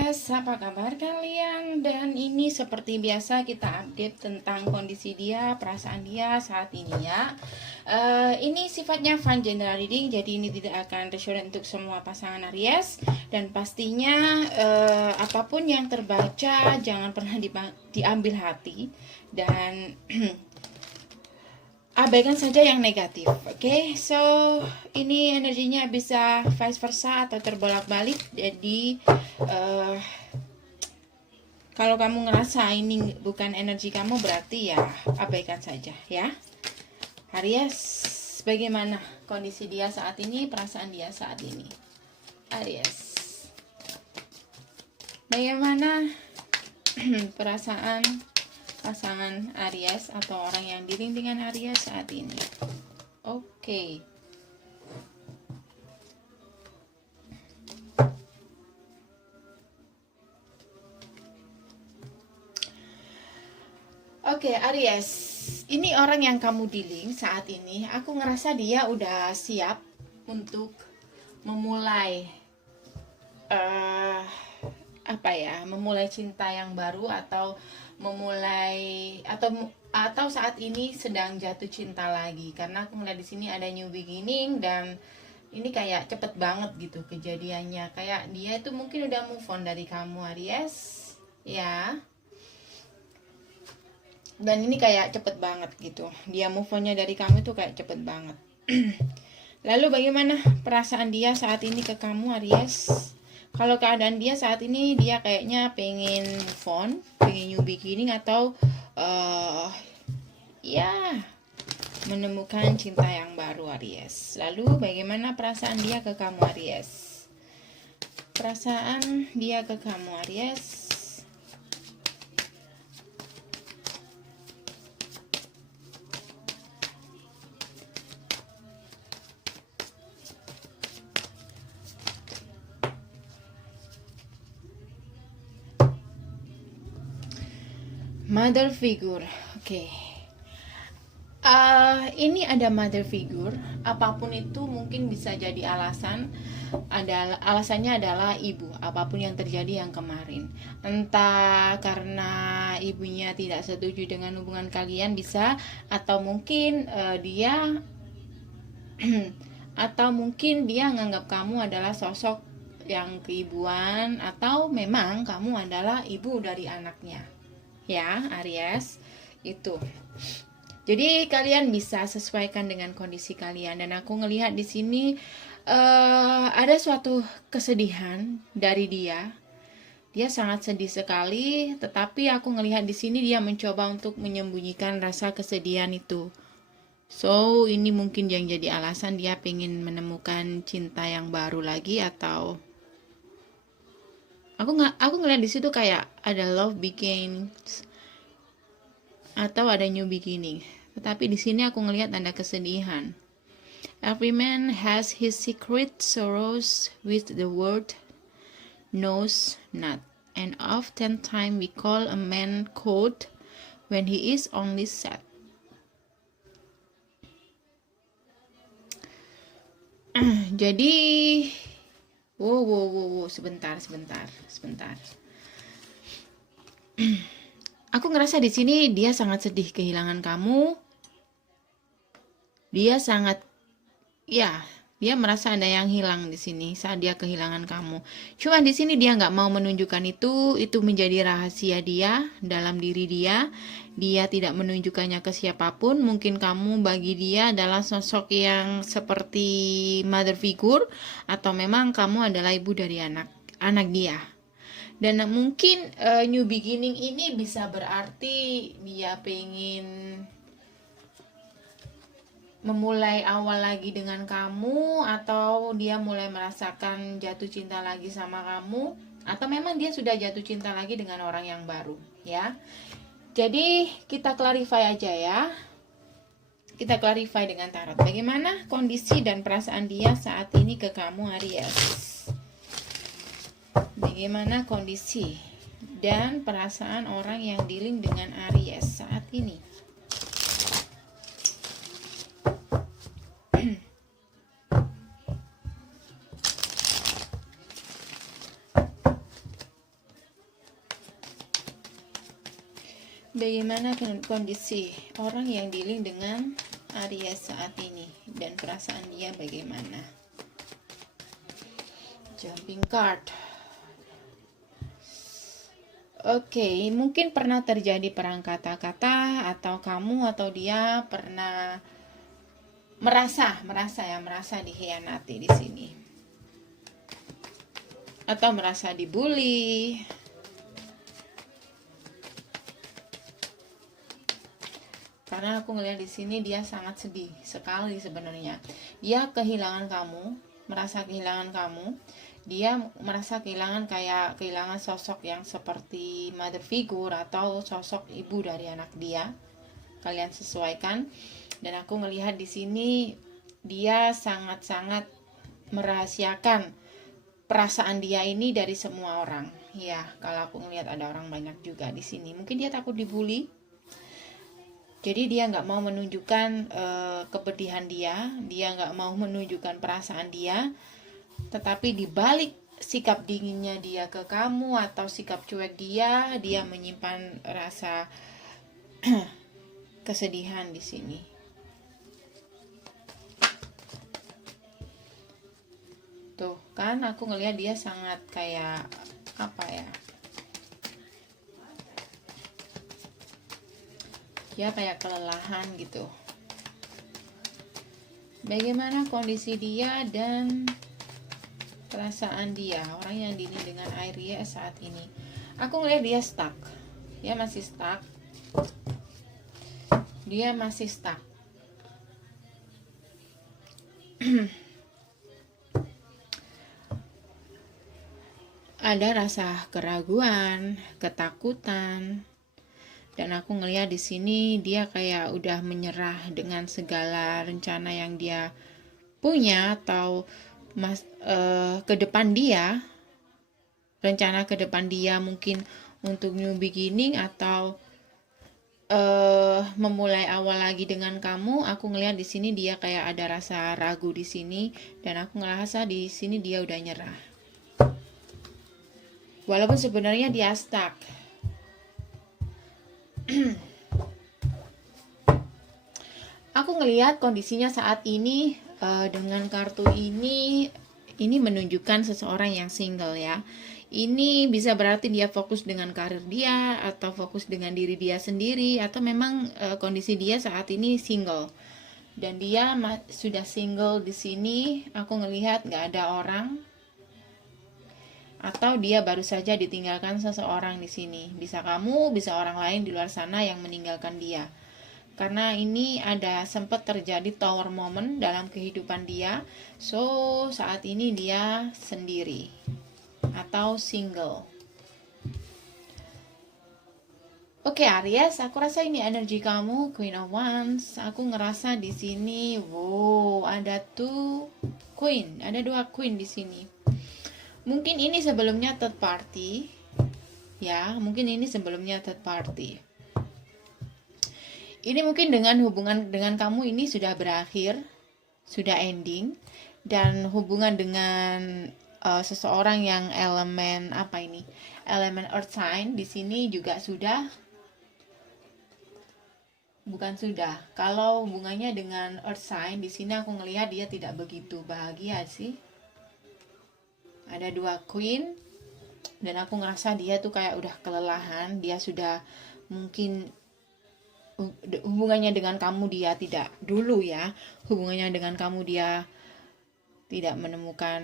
Aries, apa kabar kalian? Dan ini seperti biasa kita update tentang kondisi dia, perasaan dia saat ini ya. Ini sifatnya fun general reading, jadi ini tidak akan resonate untuk semua pasangan Aries. Dan pastinya apapun yang terbaca jangan pernah diambil hati dan abaikan saja yang negatif. Oke, so ini energinya bisa vice versa atau terbolak-balik. Jadi kalau kamu ngerasa ini bukan energi kamu, berarti ya abaikan saja ya. Aries, bagaimana kondisi dia saat ini, perasaan dia saat ini? Aries, bagaimana perasaan pasangan Aries atau orang yang dealing dengan Aries saat ini? Oke. Oke, Aries, ini orang yang kamu dealing saat ini. Aku ngerasa dia udah siap untuk memulai memulai cinta yang baru atau atau saat ini sedang jatuh cinta lagi, karena aku melihat di sini ada new beginning dan ini kayak cepet banget gitu kejadiannya, kayak dia itu mungkin udah move on dari kamu Aries ya, dan ini kayak cepet banget gitu, dia move onnya dari kamu itu kayak cepet banget. Lalu bagaimana perasaan dia saat ini ke kamu Aries? Kalau keadaan dia saat ini, dia kayaknya pengen move on, pengen new beginning, atau menemukan cinta yang baru Aries. Lalu bagaimana perasaan dia ke kamu Aries? Perasaan dia ke kamu Aries. Mother figure, oke. Ini ada mother figure. Apapun itu mungkin bisa jadi alasan. Alasannya adalah ibu. Apapun yang terjadi yang kemarin, entah karena ibunya tidak setuju dengan hubungan kalian bisa, atau mungkin dia atau mungkin dia menganggap kamu adalah sosok yang keibuan, atau memang kamu adalah ibu dari anaknya. Ya, Aries, itu. Jadi kalian bisa sesuaikan dengan kondisi kalian, dan aku ngelihat di sini ada suatu kesedihan dari dia. Dia sangat sedih sekali, tetapi aku ngelihat di sini dia mencoba untuk menyembunyikan rasa kesedihan itu. So, ini mungkin yang jadi alasan dia pengen menemukan cinta yang baru lagi, atau aku ngeliat di situ kayak ada love begins atau ada new beginning. Tetapi di sini aku ngelihat ada kesedihan. Every man has his secret sorrows which the world knows not, and oftentimes we call a man cold when he is only sad. Jadi wow, sebentar. Aku ngerasa di sini dia sangat sedih kehilangan kamu. Dia merasa ada yang hilang di sini saat dia kehilangan kamu. Cuma di sini dia nggak mau menunjukkan itu menjadi rahasia dia dalam diri dia. Dia tidak menunjukkannya ke siapapun. Mungkin kamu bagi dia adalah sosok yang seperti mother figure, atau memang kamu adalah ibu dari anak dia. Dan mungkin new beginning ini bisa berarti dia pengen memulai awal lagi dengan kamu, atau dia mulai merasakan jatuh cinta lagi sama kamu, atau memang dia sudah jatuh cinta lagi dengan orang yang baru ya. Jadi kita clarify aja ya. Kita clarify dengan tarot. Bagaimana kondisi dan perasaan dia saat ini ke kamu Aries? Bagaimana kondisi dan perasaan orang yang dealing dengan Aries saat ini? Bagaimana kondisi orang yang dealing dengan Aries saat ini dan perasaan dia bagaimana? Jumping card. Oke, mungkin pernah terjadi perang kata-kata, atau kamu atau dia pernah merasa dikhianati di sini, atau merasa dibully. Karena aku ngelihat di sini dia sangat sedih sekali sebenarnya. Dia kehilangan kamu, merasa kehilangan kamu. Dia merasa kehilangan sosok yang seperti mother figure atau sosok ibu dari anak dia. Kalian sesuaikan. Dan aku ngelihat di sini dia sangat-sangat merahasiakan perasaan dia ini dari semua orang. Ya, kalau aku ngelihat ada orang banyak juga di sini. Mungkin dia takut dibully. Jadi dia nggak mau menunjukkan kepedihan dia nggak mau menunjukkan perasaan dia, tetapi di balik sikap dinginnya dia ke kamu atau sikap cuek dia menyimpan rasa kesedihan di sini. Tuh kan, aku ngelihat dia sangat kayak apa ya? Dia kayak kelelahan gitu. Bagaimana kondisi dia dan perasaan dia, orang yang dealing dengan Aries saat ini? Aku ngeliat dia stuck. Dia masih stuck. Ada rasa keraguan, ketakutan. Dan aku ngeliat di sini dia kayak udah menyerah dengan segala rencana yang dia punya, atau ke depan dia, rencana ke depan dia mungkin untuk new beginning atau memulai awal lagi dengan kamu. Aku ngeliat di sini dia kayak ada rasa ragu di sini, dan aku ngerasa di sini dia udah nyerah. Walaupun sebenarnya dia stuck. Aku ngelihat kondisinya saat ini dengan kartu ini menunjukkan seseorang yang single ya. Ini bisa berarti dia fokus dengan karir dia, atau fokus dengan diri dia sendiri, atau memang kondisi dia saat ini single. Dan dia sudah single di sini. Aku ngelihat nggak ada orang, atau dia baru saja ditinggalkan seseorang di sini. Bisa kamu, bisa orang lain di luar sana yang meninggalkan dia. Karena ini ada sempat terjadi tower moment dalam kehidupan dia. So, saat ini dia sendiri atau single. Oke, Aries, aku rasa ini energi kamu, Queen of Wands. Aku ngerasa di sini, wow, ada dua queen di sini. Mungkin ini sebelumnya third party, ya, Ini mungkin dengan hubungan dengan kamu ini sudah berakhir, sudah ending, dan hubungan dengan seseorang yang elemen earth sign di sini juga Kalau hubungannya dengan earth sign di sini aku ngelihat dia tidak begitu bahagia sih. Ada dua queen, dan aku ngerasa dia tuh kayak udah kelelahan. Dia sudah mungkin hubungannya dengan kamu dia tidak menemukan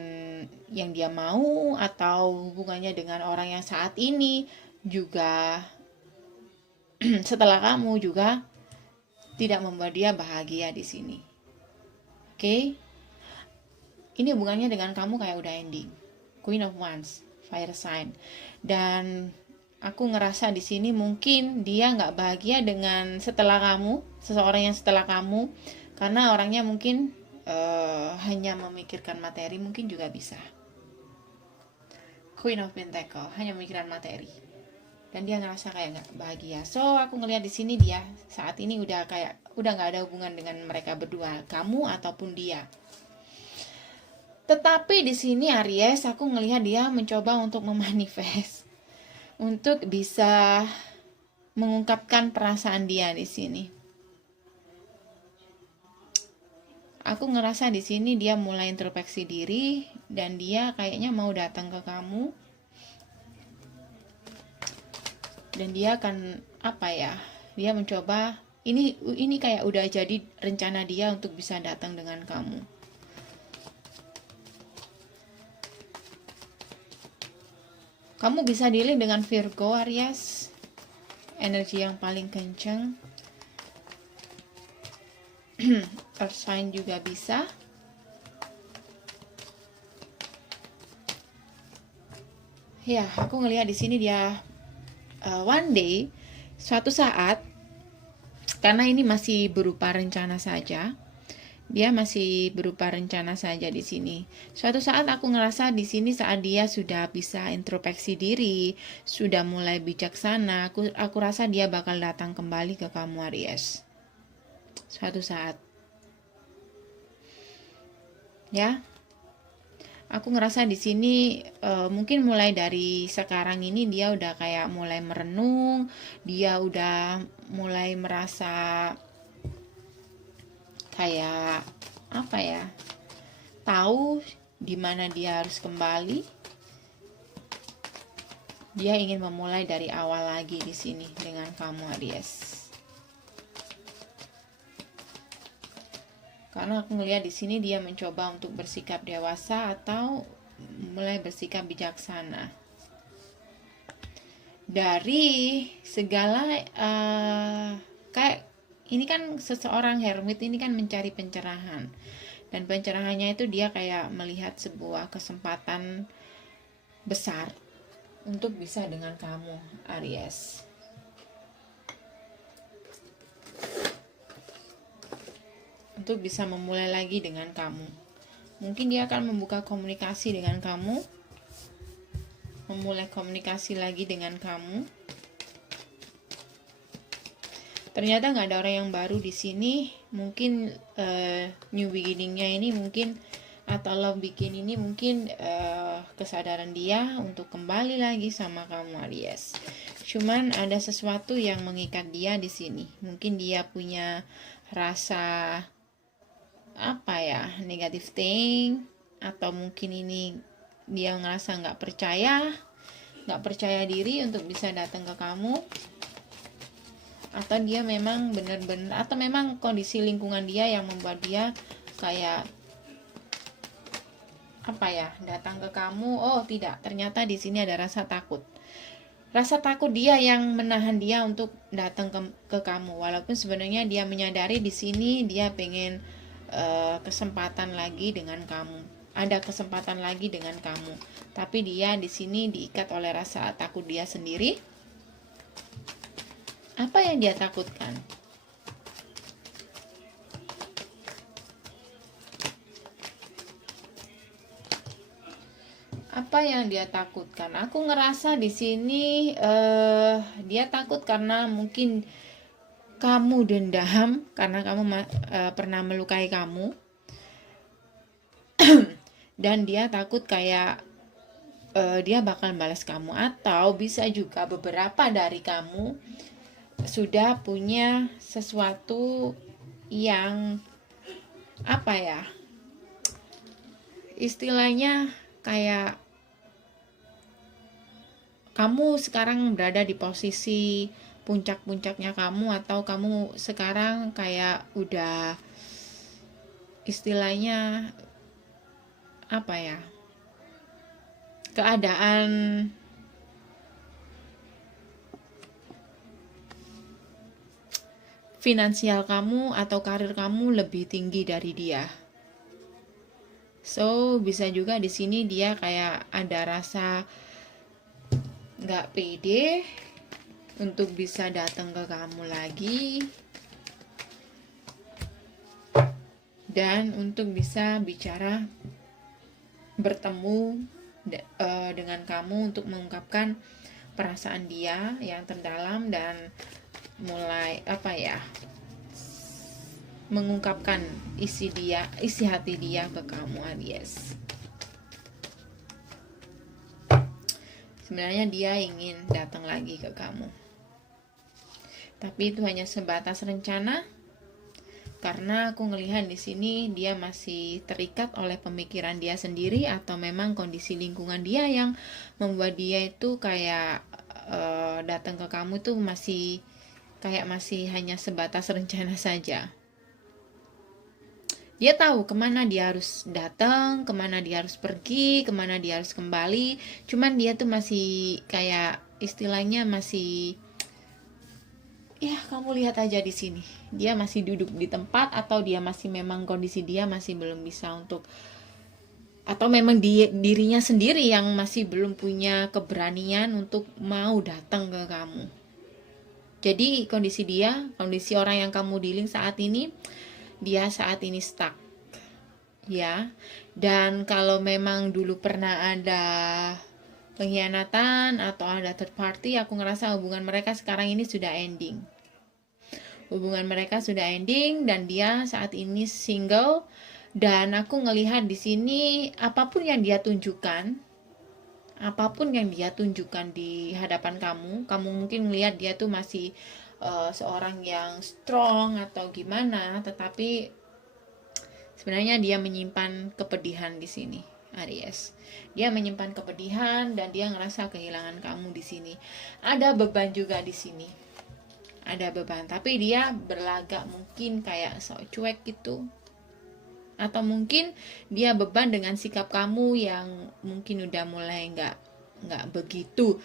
yang dia mau, atau hubungannya dengan orang yang saat ini juga setelah kamu juga tidak membuat dia bahagia di sini. Oke? Ini hubungannya dengan kamu kayak udah ending. Queen of Wands, fire sign. Dan aku ngerasa di sini mungkin dia nggak bahagia dengan seseorang yang setelah kamu, karena orangnya mungkin hanya memikirkan materi, mungkin juga bisa. Queen of Pentacle, hanya memikirkan materi, dan dia ngerasa kayak nggak bahagia. So aku ngelihat di sini dia saat ini udah nggak ada hubungan dengan mereka berdua, kamu ataupun dia. Tetapi di sini Aries, aku ngelihat dia mencoba untuk memanifest, untuk bisa mengungkapkan perasaan dia di sini. Aku ngerasa di sini dia mulai introspeksi diri dan dia kayaknya mau datang ke kamu. Dan dia akan apa ya? Dia mencoba ini kayak udah jadi rencana dia untuk bisa datang dengan kamu. Kamu bisa dealing dengan Virgo Aries, energi yang paling kencang. Earth sign juga bisa. Ya, aku ngelihat di sini dia one day, suatu saat, karena ini masih berupa rencana saja, dia masih berupa rencana saja di sini. Suatu saat aku ngerasa di sini saat dia sudah bisa introspeksi diri, sudah mulai bijaksana, aku rasa dia bakal datang kembali ke kamu Aries. Suatu saat. Ya. Aku ngerasa di sini mungkin mulai dari sekarang ini dia udah kayak mulai merenung, dia udah mulai merasa kayak apa ya, tahu di mana dia harus kembali. Dia ingin memulai dari awal lagi di sini dengan kamu Aries. Karena aku ngelihat di sini dia mencoba untuk bersikap dewasa atau mulai bersikap bijaksana. Dari segala kayak ini kan seseorang hermit ini kan mencari pencerahan. Dan pencerahannya itu dia kayak melihat sebuah kesempatan besar untuk bisa dengan kamu Aries. Untuk bisa memulai lagi dengan kamu. Mungkin dia akan membuka komunikasi dengan kamu, memulai komunikasi lagi dengan kamu. Ternyata nggak ada orang yang baru di sini. Mungkin new beginningnya ini mungkin atau love begin ini mungkin kesadaran dia untuk kembali lagi sama kamu Aries. Cuman ada sesuatu yang mengikat dia di sini. Mungkin dia punya rasa apa ya, negative thing, atau mungkin ini dia ngerasa nggak percaya diri untuk bisa datang ke kamu, atau dia memang benar-benar, atau memang kondisi lingkungan dia yang membuat dia kayak apa ya, datang ke kamu. Oh tidak, ternyata di sini ada rasa takut dia yang menahan dia untuk datang ke kamu, walaupun sebenarnya dia menyadari di sini dia pengen kesempatan lagi dengan kamu, ada kesempatan lagi dengan kamu, tapi dia di sini diikat oleh rasa takut dia sendiri. Apa yang dia takutkan? Apa yang dia takutkan? Aku ngerasa di sini dia takut karena mungkin kamu dendam karena kamu pernah melukai kamu. Dan dia takut kayak dia bakal balas kamu, atau bisa juga beberapa dari kamu sudah punya sesuatu yang apa ya, istilahnya kayak kamu sekarang berada di posisi puncak-puncaknya kamu, atau kamu sekarang kayak udah istilahnya apa ya, keadaan finansial kamu atau karir kamu lebih tinggi dari dia. So bisa juga di sini dia kayak ada rasa nggak pede untuk bisa datang ke kamu lagi dan untuk bisa bicara, bertemu dengan kamu untuk mengungkapkan perasaan dia yang terdalam dan mulai apa ya, mengungkapkan isi hati dia ke kamu Aries. Sebenarnya dia ingin datang lagi ke kamu. Tapi itu hanya sebatas rencana, karena aku ngelihat di sini dia masih terikat oleh pemikiran dia sendiri, atau memang kondisi lingkungan dia yang membuat dia itu kayak datang ke kamu tuh masih hanya sebatas rencana saja. Dia tahu kemana dia harus datang, kemana dia harus pergi, kemana dia harus kembali. Cuman dia tuh masih kayak istilahnya masih, ya kamu lihat aja di sini. Dia masih duduk di tempat, atau dia masih memang kondisi dia masih belum bisa untuk, atau memang dirinya sendiri yang masih belum punya keberanian untuk mau datang ke kamu. Jadi kondisi orang yang kamu dealing saat ini, dia saat ini stuck, ya. Dan kalau memang dulu pernah ada pengkhianatan atau ada third party, aku ngerasa hubungan mereka sekarang ini sudah ending. Hubungan mereka sudah ending dan dia saat ini single. Dan aku ngelihat di sini apapun yang dia tunjukkan di hadapan kamu mungkin melihat dia tuh masih seorang yang strong atau gimana, tetapi sebenarnya dia menyimpan kepedihan di sini, Aries. Dia menyimpan kepedihan dan dia ngerasa kehilangan kamu di sini. Ada beban juga di sini. Ada beban, tapi dia berlagak mungkin kayak sok cuek gitu. Atau mungkin dia beban dengan sikap kamu yang mungkin udah mulai nggak begitu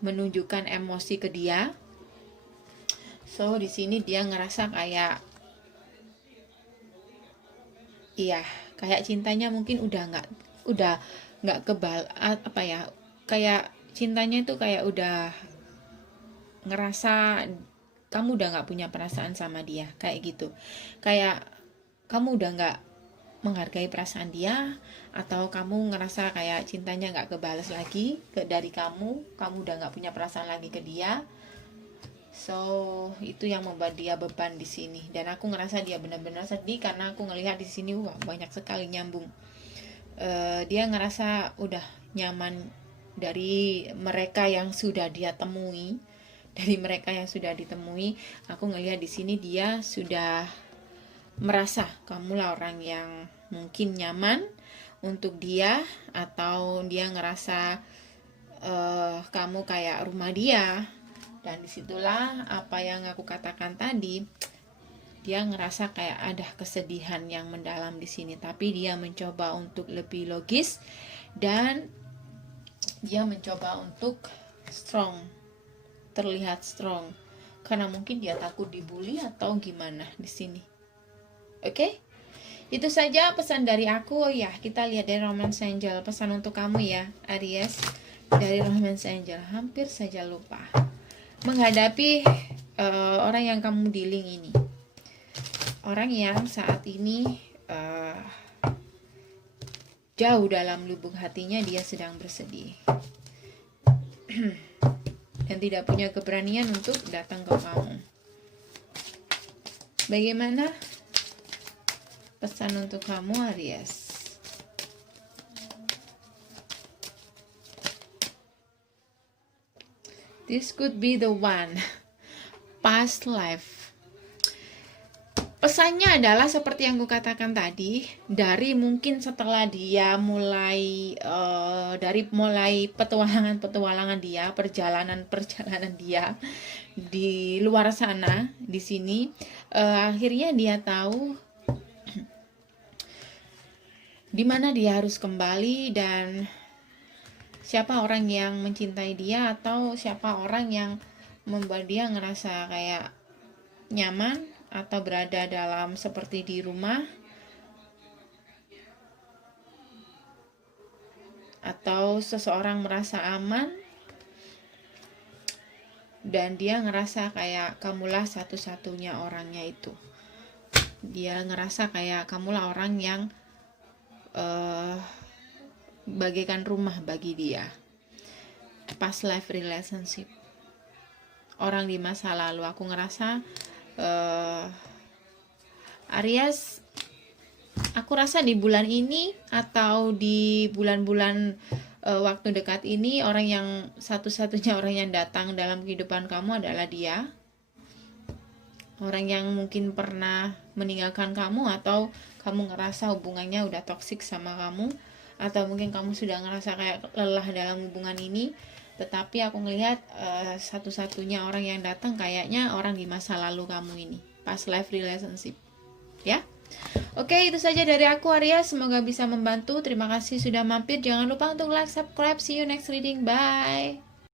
menunjukkan emosi ke dia. So di sini dia ngerasa kayak, iya, kayak cintanya mungkin udah nggak kebal, apa ya, kayak cintanya itu kayak udah ngerasa kamu udah nggak punya perasaan sama dia, kayak gitu. Kayak kamu udah nggak menghargai perasaan dia, atau kamu ngerasa kayak cintanya nggak kebales lagi dari kamu udah nggak punya perasaan lagi ke dia. So itu yang membuat dia beban di sini, dan aku ngerasa dia benar-benar sedih karena aku ngelihat di sini banyak sekali nyambung. Dia ngerasa udah nyaman dari mereka yang sudah dia temui, aku ngelihat di sini dia sudah merasa kamulah orang yang mungkin nyaman untuk dia, atau dia ngerasa kamu kayak rumah dia. Dan disitulah apa yang aku katakan tadi, dia ngerasa kayak ada kesedihan yang mendalam di sini, tapi dia mencoba untuk lebih logis dan dia mencoba untuk terlihat strong, karena mungkin dia takut dibully atau gimana di sini. Oke? Itu saja pesan dari aku. Ya, kita lihat dari Romance Angel. Pesan untuk kamu ya, Aries. Dari Romance Angel, hampir saja lupa. Menghadapi orang yang kamu dealing ini. Orang yang saat ini jauh dalam lubuk hatinya dia sedang bersedih. Dan tidak punya keberanian untuk datang ke kamu. Bagaimana pesan untuk kamu, Aries? This could be the one. Past life. Pesannya adalah seperti yang gue katakan tadi, dari mungkin setelah dia mulai petualangan dia, perjalanan dia di luar sana, di sini akhirnya dia tahu di mana dia harus kembali dan siapa orang yang mencintai dia, atau siapa orang yang membuat dia ngerasa kayak nyaman atau berada dalam seperti di rumah, atau seseorang merasa aman dan dia ngerasa kayak kamulah satu-satunya orangnya itu. Dia ngerasa kayak kamulah orang yang bagaikan rumah bagi dia. Past life relationship, orang di masa lalu. Aku ngerasa Aries, aku rasa di bulan ini atau di bulan-bulan waktu dekat ini orang yang satu-satunya orang yang datang dalam kehidupan kamu adalah dia. Orang yang mungkin pernah meninggalkan kamu, atau kamu ngerasa hubungannya udah toksik sama kamu, atau mungkin kamu sudah ngerasa kayak lelah dalam hubungan ini. Tetapi aku ngelihat satu-satunya orang yang datang kayaknya orang di masa lalu kamu ini, past life relationship. Ya. Oke, itu saja dari aku, Arya. Semoga bisa membantu. Terima kasih sudah mampir. Jangan lupa untuk like, subscribe. See you next reading. Bye.